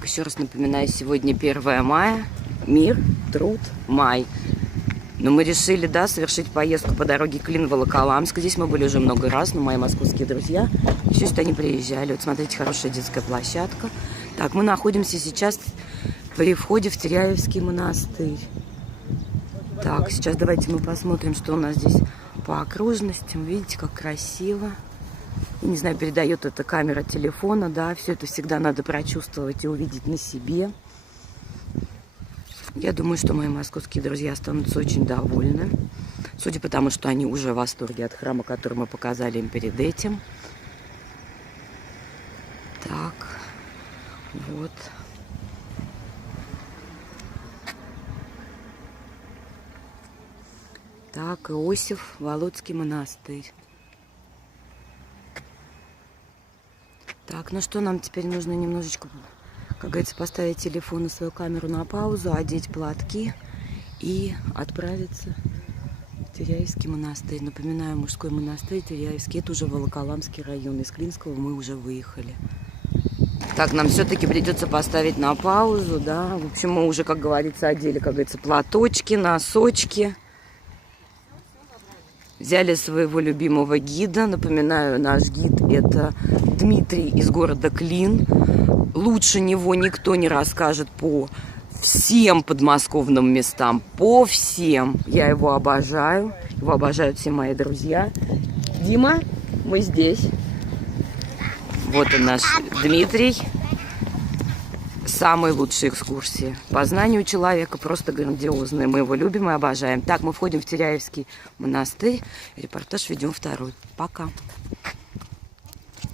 Так, еще раз напоминаю, сегодня 1 мая. Мир, труд, май. Но мы решили, да, совершить поездку по дороге Клин-Волоколамск. Здесь мы были уже много раз, но мои московские друзья еще сюда не приезжали. Вот смотрите, хорошая детская площадка. Так, мы находимся сейчас при входе в Теряевский монастырь. Так, сейчас давайте мы посмотрим, что у нас здесь по окружностям. Видите, как красиво. Я не знаю, передает это камера телефона, да, все это всегда надо прочувствовать и увидеть на себе. Я думаю, что мои московские друзья останутся очень довольны. Судя по тому, что они уже в восторге от храма, который мы показали им перед этим. Так, вот. Так, Иосиф, Володский монастырь. Так, ну что, нам теперь нужно немножечко, как говорится, поставить телефон и свою камеру на паузу, одеть платки и отправиться в Теряевский монастырь. Напоминаю, мужской монастырь Теряевский, это уже Волоколамский район. Из Клинского мы уже выехали. Так, нам все-таки придется поставить на паузу, да. В общем, мы уже, как говорится, одели, как говорится, платочки, носочки. Взяли своего любимого гида. Напоминаю, наш гид это Дмитрий из города Клин. Лучше него никто не расскажет по всем подмосковным местам. По всем. Я его обожаю. Его обожают все мои друзья. Дима, мы здесь. Вот он наш Дмитрий. Самые лучшие экскурсии. По знанию человека просто грандиозные. Мы его любим и обожаем. Так, мы входим в Теряевский монастырь. Репортаж ведем второй. Пока.